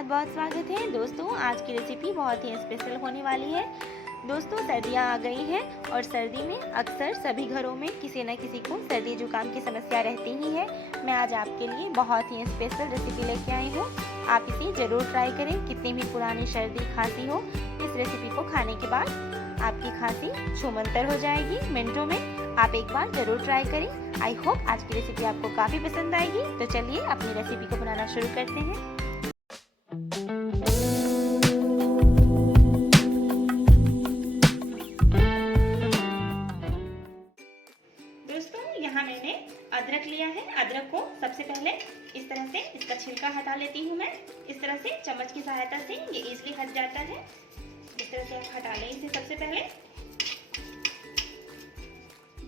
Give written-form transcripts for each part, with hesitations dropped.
बहुत बहुत स्वागत है। दोस्तों आज की रेसिपी बहुत ही स्पेशल होने वाली है। दोस्तों सर्दियाँ आ गई हैं और सर्दी में अक्सर सभी घरों में किसी न किसी को सर्दी जुकाम की समस्या रहती ही है। मैं आज आपके लिए बहुत ही स्पेशल रेसिपी लेके आई हूँ। आप इसे ज़रूर ट्राई करें। कितनी भी पुरानी सर्दी खांसी हो, इस रेसिपी को खाने के बाद आपकी खांसी छूमंतर हो जाएगी मिनटों में। आप एक बार ज़रूर ट्राई करें। आई होप आज की रेसिपी आपको काफ़ी पसंद आएगी। तो चलिए अपनी रेसिपी को बनाना शुरू करते हैं। दोस्तों यहाँ मैंने अदरक लिया है। अदरक को सबसे पहले इस तरह से इसका छिलका हटा लेती हूँ मैं। इस तरह से चम्मच की सहायता से ये इजीली हट जाता है। इस तरह से आप हटा लें इसे सबसे पहले।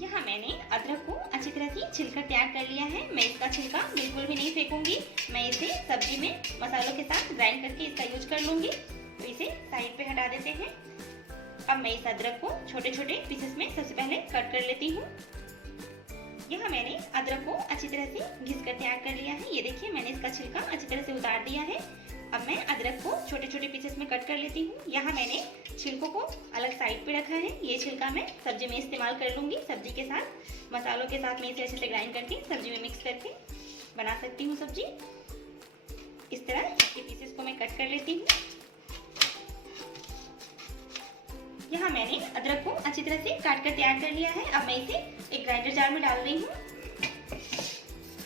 यहाँ मैंने अदरक को अच्छी तरह से छिलकर तैयार कर लिया है। मैं इसका छिलका बिल्कुल भी नहीं फेंकूंगी। मैं इसे सब्जी में मसालों के साथ ग्राइंड करके इसका यूज कर लूंगी। तो इसे साइड पे हटा देते हैं। अब मैं इस अदरक को छोटे छोटे पीसेस में सबसे पहले कट कर लेती हूँ। यहाँ मैंने अदरक को अच्छी तरह से घिस कर तैयार कर लिया है। ये देखिए मैंने इसका छिलका अच्छी तरह से उतार दिया है। अब मैं अदरक को छोटे छोटे पीसेस में कट कर लेती हूँ। यहाँ मैंने छिलकों को अलग साइड पे रखा है। ये छिलका मैं सब्जी में इस्तेमाल कर लूंगी। सब्जी के साथ मसालों के साथ मैं इसे अच्छे से ग्राइंड करके सब्जी में मिक्स करके बना सकती हूँ सब्जी। इस तरह इसके पीसेस को मैं कट कर लेती हूँ। यहाँ मैंने अदरक को अच्छी तरह से काट कर तैयार कर लिया है। अब मैं इसे एक ग्राइंडर जार में डाल रही हूँ।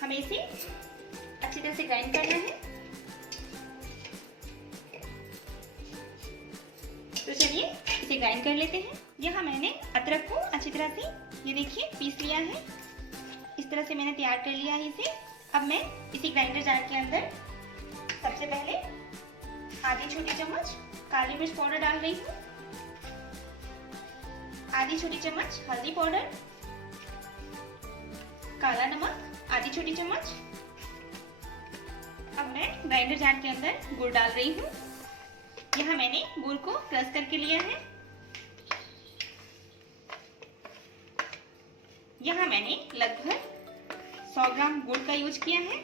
हमें इसे अच्छी तरह से ग्राइंड करना है। तो चलिए इसे ग्राइंड कर लेते हैं। यहाँ मैंने अदरक को अच्छी तरह से ये देखिए पीस लिया है। इस तरह से मैंने तैयार कर लिया है इसे। अब मैं इसी ग्राइंडर जार के अंदर सबसे पहले आधी छोटी चम्मच काली मिर्च पाउडर डाल रही हूँ, आधी छोटी चम्मच हल्दी पाउडर, काला नमक आधी छोटी चम्मच। अब मैं ग्राइंडर जार के अंदर गुड़ डाल रही हूँ। यहाँ मैंने गुड़ को क्रश करके लिया है। यहाँ मैंने लगभग 100 ग्राम गुड़ का यूज किया है।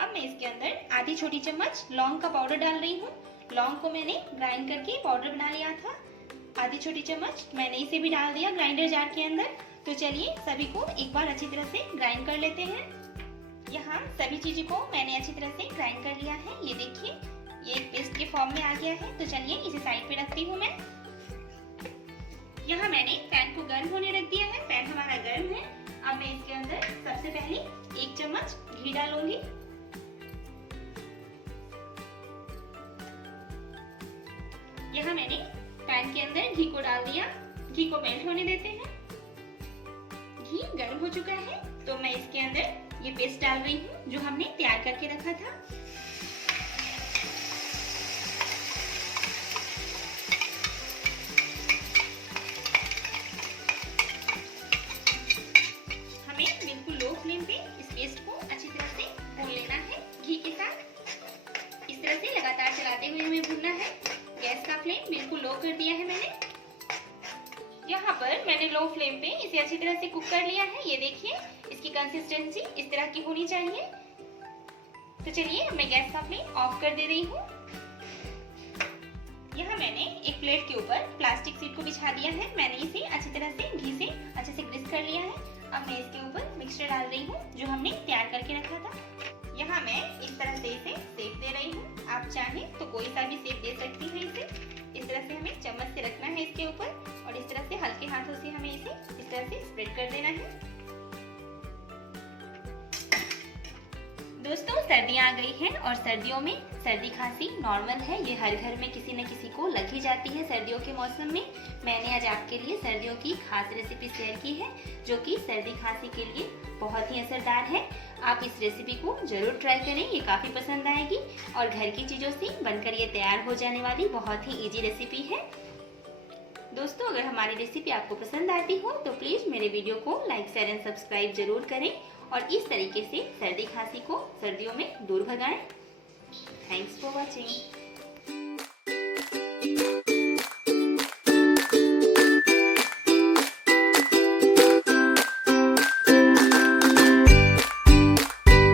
अब मैं इसके अंदर आधी छोटी चम्मच लौंग का पाउडर डाल रही हूँ। लौंग को मैंने ग्राइंड करके पाउडर बना लिया था। आधी छोटी चम्मच मैंने इसे भी डाल दिया ग्राइंडर जार के अंदर। तो चलिए सभी को एक बार अच्छी तरह से ग्राइंड कर लेते हैं। यहाँ सभी चीजों को मैंने अच्छी तरह से ग्राइंड कर लिया है। ये देखिए ये एक पेस्ट के फॉर्म में आ गया है। तो चलिए इसे साइड पे रखती हूँ मैं। यहाँ मैंने पैन को गर्म होने रख दिया है। पैन हमारा गर्म है। अब मैं इसके अंदर सबसे पहले 1 चम्मच घी डालूंगी। यहाँ मैंने पैन के अंदर घी को डाल दिया। घी को मेल्ट होने देते हैं। घी गर्म हो चुका है तो मैं इसके अंदर ये पेस्ट डाल रही हूँ जो हमने तैयार करके रखा था। हमें बिल्कुल लो फ्लेम पे इस पेस्ट को अच्छी तरह से भून लेना है घी के साथ। इस तरह से लगातार चलाते हुए हमें भूनना है। गैस का फ्लेम बिल्कुल लो कर दिया है मैंने। यहाँ पर मैंने लो फ्लेम पे इसे अच्छी तरह से कुक कर लिया है। ये देखिए इसकी कंसिस्टेंसी इस तरह की होनी चाहिए। तो चलिए मैं गैस का फ्लेम ऑफ कर दे रही हूँ। यहाँ मैंने एक प्लेट के ऊपर प्लास्टिक शीट को बिछा दिया है। मैंने इसे अच्छी तरह से घी से अच्छे से ग्रीस कर लिया है। अब मैं इसके ऊपर मिक्सचर डाल रही हूँ जो हमने तैयार करके रखा था। यहाँ मैं इस तरह से इसे शेप दे रही हूँ। आप चाहें तो कोई सा भी शेप दे सकती हैं इसे। इस तरह से हमें चम्मच से रखना है इसके ऊपर और इस तरह से हल्के हाथों से हमें इसे इस तरह से स्प्रेड कर देना है। दोस्तों सर्दियाँ आ गई हैं और सर्दियों में सर्दी खांसी नॉर्मल है। ये हर घर में किसी न किसी को लग ही जाती है सर्दियों के मौसम में। मैंने आज आपके लिए सर्दियों की खास रेसिपी शेयर की है जो कि सर्दी खांसी के लिए बहुत ही असरदार है। आप इस रेसिपी को जरूर ट्राई करें। ये काफ़ी पसंद आएगी और घर की चीज़ों से बनकर ये तैयार हो जाने वाली बहुत ही इजी रेसिपी है। दोस्तों अगर हमारी रेसिपी आपको पसंद आती हो तो प्लीज़ मेरे वीडियो को लाइक शेयर एंड सब्सक्राइब जरूर करें और इस तरीके से सर्दी खांसी को सर्दियों में दूर भगाएं। Thanks for watching.